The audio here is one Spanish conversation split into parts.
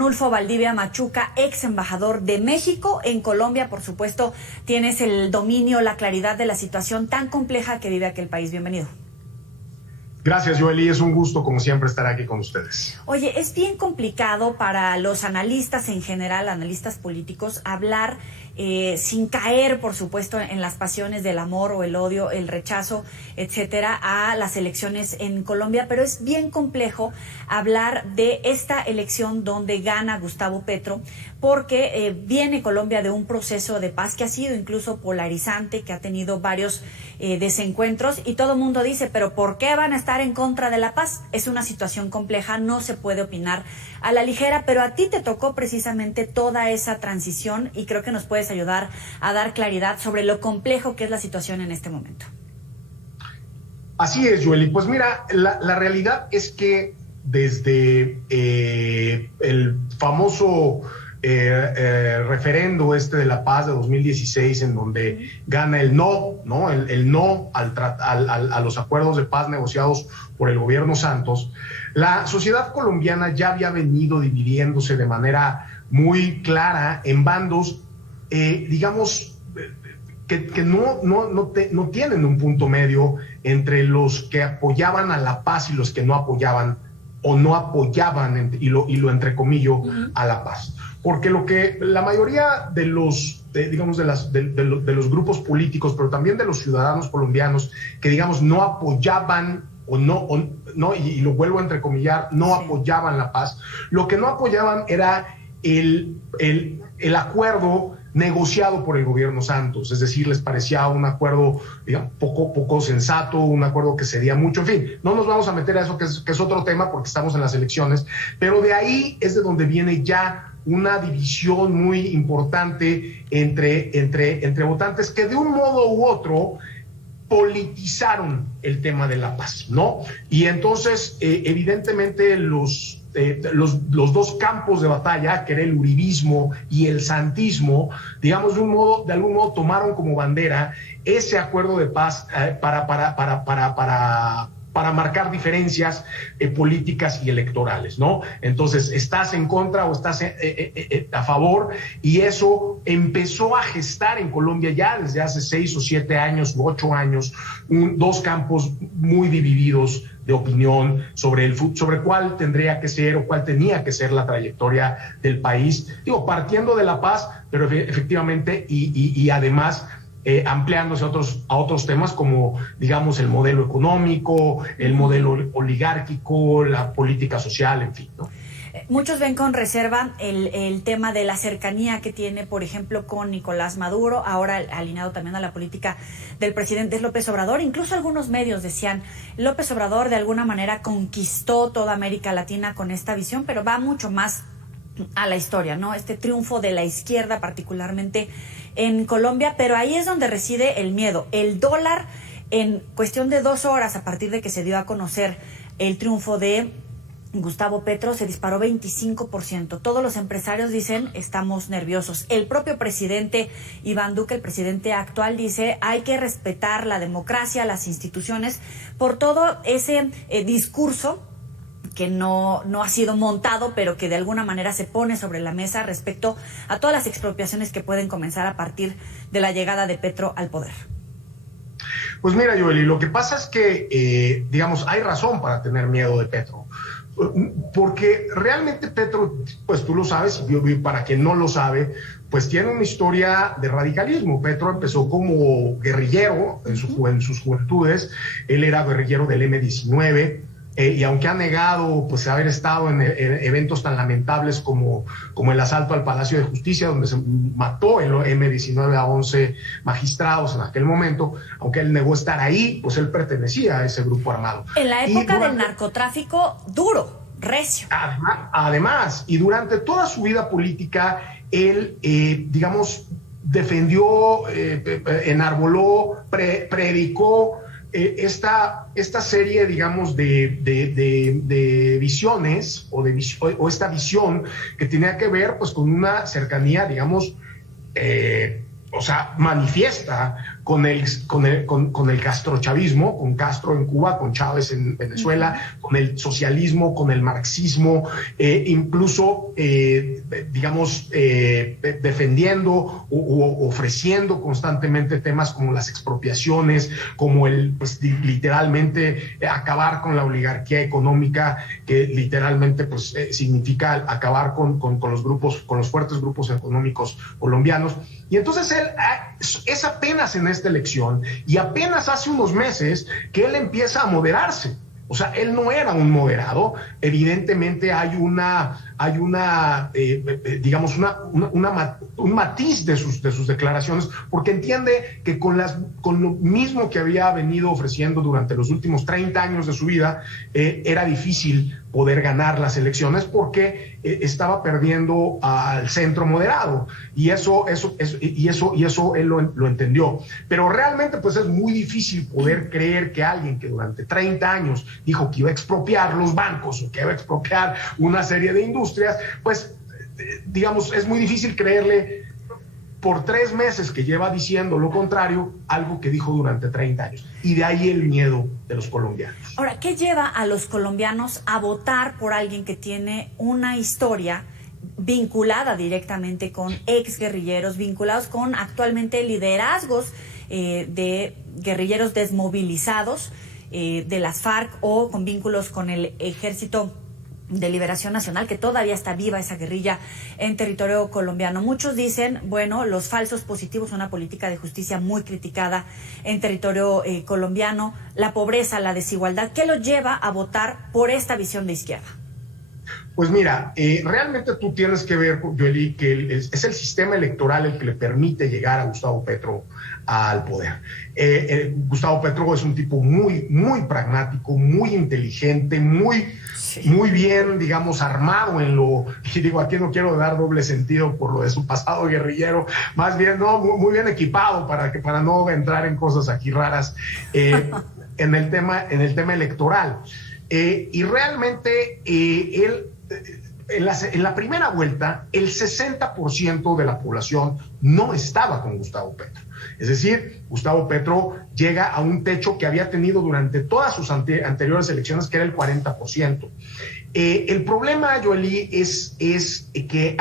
Arnulfo Valdivia Machuca, ex embajador de México en Colombia. Por supuesto, tienes el dominio, la claridad de la situación tan compleja que vive aquel país. Bienvenido. Gracias, Joely. Es un gusto, como siempre, estar aquí con ustedes. Oye, es bien complicado para los analistas en general, analistas políticos, hablar sin caer, por supuesto, en las pasiones del amor o el odio, el rechazo, etcétera, a las elecciones en Colombia. Pero es bien complejo hablar de esta elección donde gana Gustavo Petro, porque viene Colombia de un proceso de paz que ha sido incluso polarizante, que ha tenido varios desencuentros, y todo el mundo dice, pero ¿por qué van a estar en contra de la paz? Es una situación compleja, no se puede opinar a la ligera, pero a ti te tocó precisamente toda esa transición y creo que nos puedes ayudar a dar claridad sobre lo complejo que es la situación en este momento. Así es, Joely. Pues mira, la realidad es que desde el famoso referendo de la paz de 2016, en donde gana el no, el no a los acuerdos de paz negociados por el gobierno Santos, la sociedad colombiana ya había venido dividiéndose de manera muy clara en bandos, digamos, que no tienen un punto medio entre los que apoyaban a la paz y los que no apoyaban o no apoyaban, y lo entrecomillo, a la paz. Porque lo que la mayoría de los, digamos, de los grupos políticos, pero también de los ciudadanos colombianos, que digamos no apoyaban y lo vuelvo a entrecomillar, no apoyaban la paz, lo que no apoyaban era el acuerdo negociado por el gobierno Santos, es decir, les parecía un acuerdo, digamos, poco sensato, un acuerdo que cedía mucho, en fin, no nos vamos a meter a eso, que es otro tema, porque estamos en las elecciones, pero de ahí es de donde viene ya una división muy importante entre votantes que de un modo u otro politizaron el tema de la paz, ¿no? Y entonces, evidentemente, los dos campos de batalla, que era el uribismo y el santismo, digamos, de algún modo tomaron como bandera ese acuerdo de paz para marcar diferencias políticas y electorales, ¿no? Entonces, estás en contra o estás a favor, y eso empezó a gestar en Colombia ya desde hace 6 o 7 años u 8 años, dos campos muy divididos de opinión sobre cuál tendría que ser o cuál tenía que ser la trayectoria del país, digo, partiendo de la paz, pero efectivamente y además ampliándose a otros temas como, digamos, el modelo económico, el modelo oligárquico, la política social, en fin, ¿no? Muchos ven con reserva el tema de la cercanía que tiene, por ejemplo, con Nicolás Maduro, ahora alineado también a la política del presidente López Obrador. Incluso algunos medios decían, López Obrador de alguna manera conquistó toda América Latina con esta visión, pero va mucho más a la historia, ¿no? Este triunfo de la izquierda, particularmente en Colombia, pero ahí es donde reside el miedo. El dólar, en cuestión de 2 horas, a partir de que se dio a conocer el triunfo de Gustavo Petro, se disparó 25%. Todos los empresarios dicen, estamos nerviosos. El propio presidente Iván Duque, el presidente actual, dice, hay que respetar la democracia, las instituciones, por todo ese discurso que no ha sido montado, pero que de alguna manera se pone sobre la mesa respecto a todas las expropiaciones que pueden comenzar a partir de la llegada de Petro al poder. Pues mira, Joely, lo que pasa es que, digamos, hay razón para tener miedo de Petro, porque realmente Petro, pues tú lo sabes, y para quien no lo sabe, pues tiene una historia de radicalismo. Petro empezó como guerrillero en sus juventudes, él era guerrillero del M-19, y aunque ha negado pues haber estado en eventos tan lamentables como el asalto al Palacio de Justicia, donde se mató el M-19 a 11 magistrados en aquel momento, aunque él negó estar ahí, pues él pertenecía a ese grupo armado. En la época del narcotráfico duro, recio. Además, y durante toda su vida política, él, digamos, defendió, enarboló, predicó esta serie, digamos, de visiones o esta visión que tenía que ver pues con una cercanía, digamos, o sea, manifiesta con el castrochavismo, con Castro en Cuba, con Chávez en Venezuela, con el socialismo, con el marxismo, incluso, defendiendo o ofreciendo constantemente temas como las expropiaciones, como pues, literalmente acabar con la oligarquía económica, que literalmente pues, significa acabar con los grupos, con los fuertes grupos económicos colombianos. Y entonces él es apenas en esta elección y apenas hace unos meses que él empieza a moderarse. O sea, él no era un moderado. Evidentemente hay un matiz de sus declaraciones, porque entiende que con lo mismo que había venido ofreciendo durante los últimos 30 años de su vida, era difícil poder ganar las elecciones porque estaba perdiendo al centro moderado, y eso él lo entendió. Pero realmente pues es muy difícil poder creer que alguien que durante 30 años dijo que iba a expropiar los bancos o que iba a expropiar una serie de industrias, pues es muy difícil creerle por 3 meses que lleva diciendo lo contrario, algo que dijo durante 30 años. Y de ahí el miedo de los colombianos. Ahora, ¿qué lleva a los colombianos a votar por alguien que tiene una historia vinculada directamente con exguerrilleros, vinculados con actualmente liderazgos de guerrilleros desmovilizados de las FARC, o con vínculos con el Ejército de Liberación Nacional, que todavía está viva esa guerrilla en territorio colombiano? Muchos dicen, bueno, los falsos positivos, una política de justicia muy criticada en territorio colombiano, la pobreza, la desigualdad. ¿Qué lo lleva a votar por esta visión de izquierda? Pues mira, realmente tú tienes que ver, Joely, que es el sistema electoral el que le permite llegar a Gustavo Petro al poder. Gustavo Petro es un tipo muy, muy pragmático, muy inteligente, muy bien, digamos, armado y digo, aquí no quiero dar doble sentido por lo de su pasado guerrillero, más bien, no, muy bien equipado para no entrar en cosas aquí raras en el tema electoral. Y realmente él, en la primera vuelta, el 60% de la población no estaba con Gustavo Petro. Es decir, Gustavo Petro llega a un techo que había tenido durante todas sus anteriores elecciones, que era el 40%. El problema, Joely, es que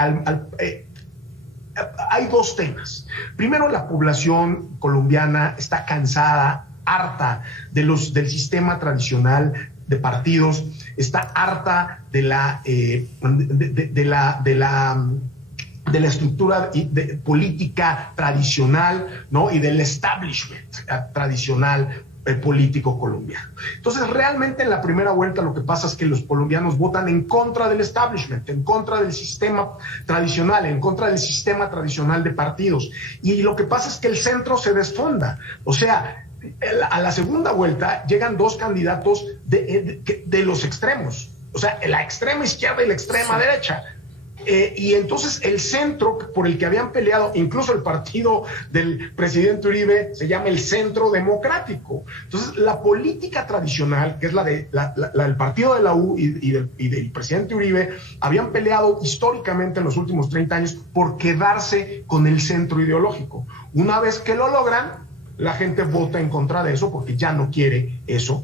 hay 2 temas. Primero, la población colombiana está cansada, harta del sistema tradicional de partidos, está harta de la estructura política tradicional, ¿no? Y del establishment tradicional político colombiano. Entonces, realmente en la primera vuelta lo que pasa es que los colombianos votan en contra del establishment, en contra del sistema tradicional, en contra del sistema tradicional de partidos. Y lo que pasa es que el centro se desfonda. O sea, a la segunda vuelta llegan 2 candidatos de los extremos, o sea, la extrema izquierda y la extrema derecha. Y entonces el centro por el que habían peleado, incluso el partido del presidente Uribe, se llama el Centro Democrático. Entonces la política tradicional, que es la del partido de la U y del presidente Uribe, habían peleado históricamente en los últimos 30 años por quedarse con el centro ideológico. Una vez que lo logran, la gente vota en contra de eso porque ya no quiere eso.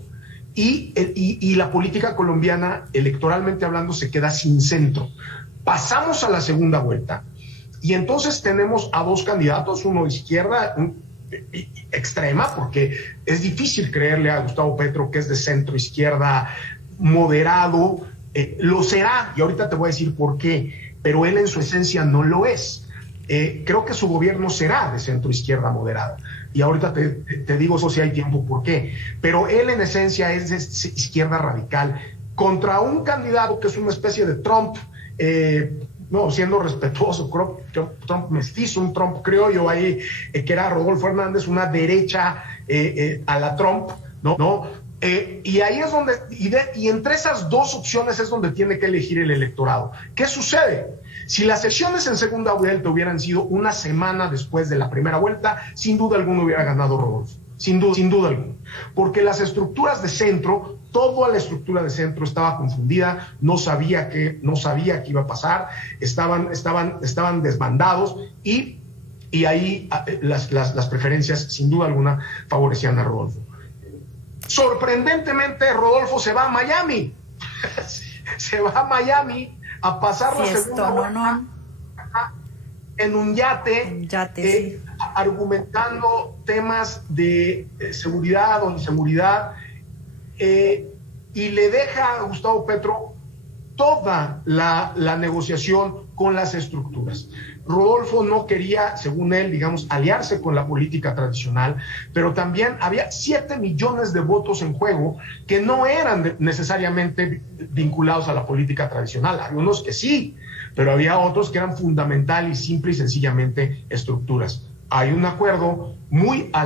Y la política colombiana, electoralmente hablando, se queda sin centro. Pasamos a la segunda vuelta y entonces tenemos a 2 candidatos, uno de izquierda extrema, porque es difícil creerle a Gustavo Petro que es de centro izquierda moderado. Lo será, y ahorita te voy a decir por qué, pero él en su esencia no lo es. Creo que su gobierno será de centro izquierda moderada. Y ahorita te digo eso si hay tiempo por qué. Pero él en esencia es de izquierda radical contra un candidato que es una especie de Trump, no, siendo respetuoso, Trump mestizo, un Trump criollo ahí, que era Rodolfo Hernández, una derecha a la Trump, ¿no? Y ahí es donde, y entre esas 2 opciones es donde tiene que elegir el electorado. ¿Qué sucede? Si las elecciones en segunda vuelta hubieran sido una semana después de la primera vuelta, sin duda alguna hubiera ganado Rodolfo. Sin duda alguna. Porque las estructuras de centro, toda la estructura de centro estaba confundida, no sabía qué iba a pasar, estaban desbandados y y ahí las preferencias, sin duda alguna, favorecían a Rodolfo. Sorprendentemente, Rodolfo se va a Miami. Se va a Miami a pasar la segunda vuelta en un yate, sí, argumentando temas de seguridad o inseguridad, y le deja a Gustavo Petro toda la negociación con las estructuras. Rodolfo no quería, según él, digamos, aliarse con la política tradicional, pero también había 7 millones de votos en juego que no eran necesariamente vinculados a la política tradicional. Había unos que sí, pero había otros que eran fundamental y simple y sencillamente estructuras. Hay un acuerdo muy a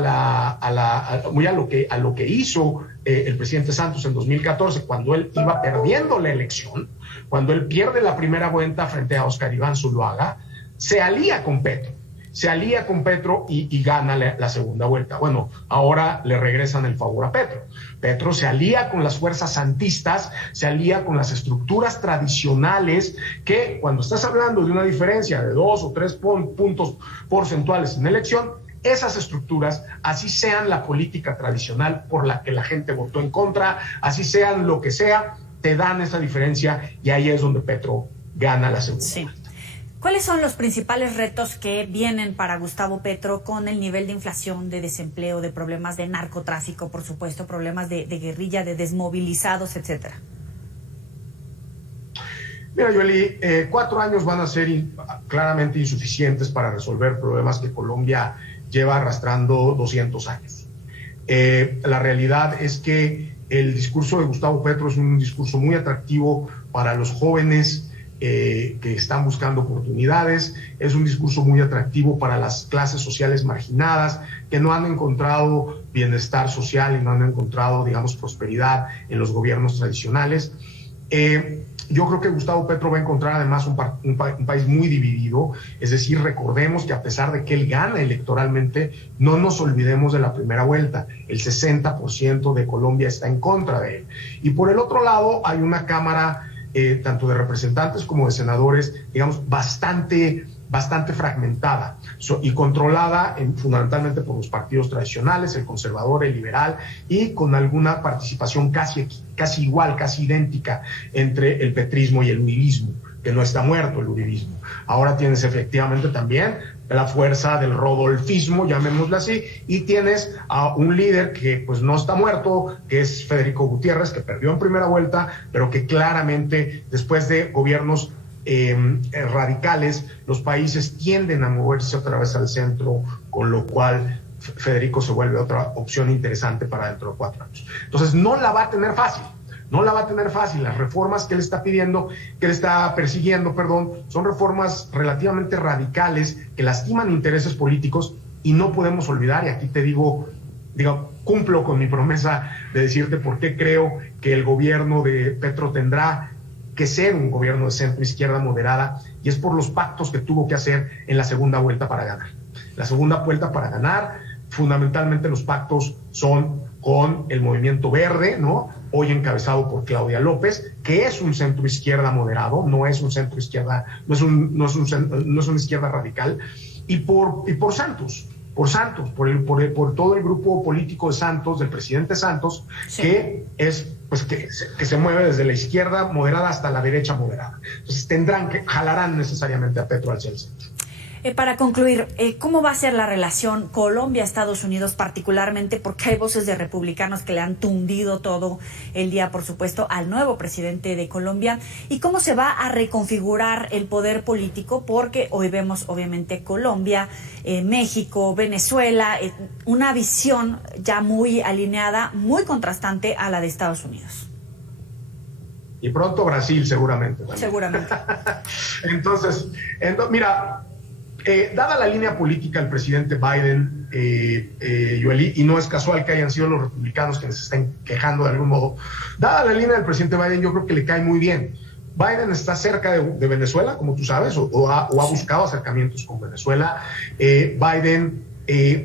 lo que hizo el presidente Santos en 2014, cuando él iba perdiendo la elección, cuando él pierde la primera vuelta frente a Óscar Iván Zuluaga, se alía con Petro y gana la segunda vuelta. Bueno, ahora le regresan el favor a Petro. Petro se alía con las fuerzas santistas, se alía con las estructuras tradicionales, que cuando estás hablando de una diferencia de 2 o 3 puntos porcentuales en elección, esas estructuras, así sean la política tradicional por la que la gente votó en contra, así sean lo que sea, te dan esa diferencia, y ahí es donde Petro gana la segunda vuelta. ¿Cuáles son los principales retos que vienen para Gustavo Petro con el nivel de inflación, de desempleo, de problemas de narcotráfico, por supuesto, problemas de guerrilla, de desmovilizados, etcétera? Mira, Joely, 4 años van a ser claramente insuficientes para resolver problemas que Colombia lleva arrastrando 200 años. La realidad es que el discurso de Gustavo Petro es un discurso muy atractivo para los jóvenes que están buscando oportunidades, es un discurso muy atractivo para las clases sociales marginadas que no han encontrado bienestar social y no han encontrado, digamos, prosperidad en los gobiernos tradicionales. Yo creo que Gustavo Petro va a encontrar además un país muy dividido, es decir, recordemos que a pesar de que él gana electoralmente, no nos olvidemos de la primera vuelta, el 60% de Colombia está en contra de él. Y por el otro lado hay una Cámara tanto de representantes como de senadores, digamos, bastante fragmentada y controlada fundamentalmente por los partidos tradicionales, el conservador, el liberal, y con alguna participación casi igual, casi idéntica entre el petrismo y el uribismo, que no está muerto el uribismo. Ahora tienes efectivamente también la fuerza del rodolfismo, llamémoslo así, y tienes a un líder que pues no está muerto, que es Federico Gutiérrez, que perdió en primera vuelta, pero que claramente después de gobiernos radicales, los países tienden a moverse otra vez al centro, con lo cual Federico se vuelve otra opción interesante para dentro de 4 años. Entonces no la va a tener fácil. Las reformas que él está pidiendo, que él está persiguiendo, son reformas relativamente radicales que lastiman intereses políticos, y no podemos olvidar, y aquí te digo, cumplo con mi promesa de decirte por qué creo que el gobierno de Petro tendrá que ser un gobierno de centro izquierda moderada, y es por los pactos que tuvo que hacer en la segunda vuelta para ganar. La segunda vuelta para ganar, fundamentalmente los pactos son con el Movimiento Verde, ¿no? Hoy encabezado por Claudia López, que es un centro izquierda moderado, no es un centro izquierda, no es una izquierda radical, y por Santos, por todo el grupo político de Santos, del presidente Santos, sí, que es que se mueve desde la izquierda moderada hasta la derecha moderada. Entonces jalarán necesariamente a Petro hacia el centro. Para concluir, ¿cómo va a ser la relación Colombia-Estados Unidos, particularmente porque hay voces de republicanos que le han tundido todo el día, por supuesto, al nuevo presidente de Colombia? ¿Y cómo se va a reconfigurar el poder político? Porque hoy vemos, obviamente, Colombia, México, Venezuela, una visión ya muy alineada, muy contrastante a la de Estados Unidos. Y pronto Brasil, seguramente. Seguramente. Entonces, mira... dada la línea política del presidente Biden, Joely, y no es casual que hayan sido los republicanos quienes se estén quejando de algún modo, dada la línea del presidente Biden, yo creo que le cae muy bien. Biden está cerca de Venezuela, como tú sabes, o ha buscado acercamientos con Venezuela. Biden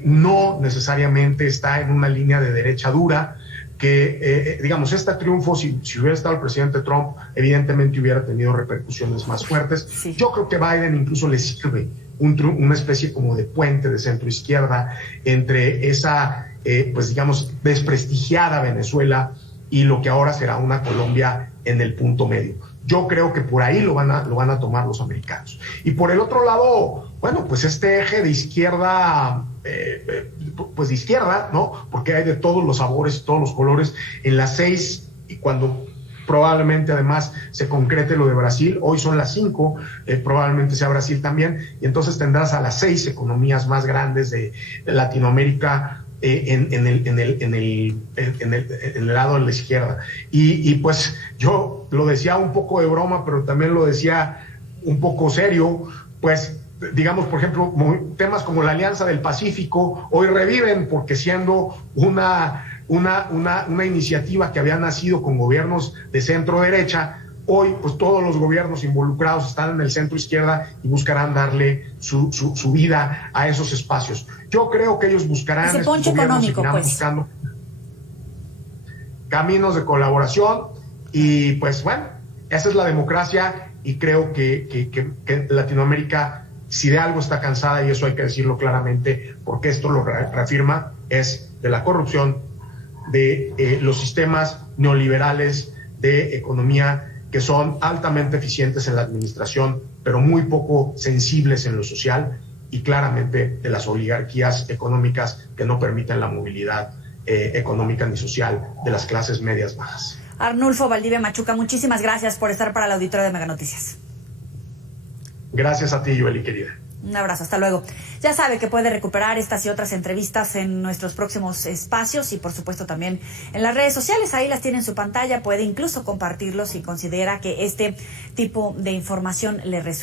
no necesariamente está en una línea de derecha dura, que, digamos, este triunfo, si hubiera estado el presidente Trump, evidentemente hubiera tenido repercusiones más fuertes. Sí. Yo creo que Biden incluso le sirve una especie como de puente de centro-izquierda entre esa, pues digamos, desprestigiada Venezuela y lo que ahora será una Colombia en el punto medio. Yo creo que por ahí lo van a tomar los americanos. Y por el otro lado, bueno, pues este eje de izquierda, pues de izquierda, ¿no? Porque hay de todos los sabores, todos los colores, en las 6, y cuando probablemente además se concrete lo de Brasil, hoy son las 5, probablemente sea Brasil también, y entonces tendrás a las 6 economías más grandes de Latinoamérica en el lado de la izquierda. Y pues yo lo decía un poco de broma, pero también lo decía un poco serio, pues digamos, por ejemplo, temas como la Alianza del Pacífico hoy reviven, porque siendo una iniciativa que había nacido con gobiernos de centro derecha, hoy pues todos los gobiernos involucrados están en el centro izquierda y buscarán darle su vida a esos espacios. Yo creo que ellos buscarán, ese ponche económico, pues, buscando caminos de colaboración, y pues bueno, esa es la democracia, y creo que Latinoamérica, si de algo está cansada, y eso hay que decirlo claramente, porque esto lo reafirma, es de la corrupción, de los sistemas neoliberales de economía que son altamente eficientes en la administración, pero muy poco sensibles en lo social, y claramente de las oligarquías económicas que no permiten la movilidad económica ni social de las clases medias bajas. Arnulfo Valdivia Machuca, muchísimas gracias por estar para el auditorio de Mega Noticias. Gracias a ti, Joely, querida. Un abrazo, hasta luego. Ya sabe que puede recuperar estas y otras entrevistas en nuestros próximos espacios y por supuesto también en las redes sociales. Ahí las tiene en su pantalla, puede incluso compartirlos si considera que este tipo de información le resulta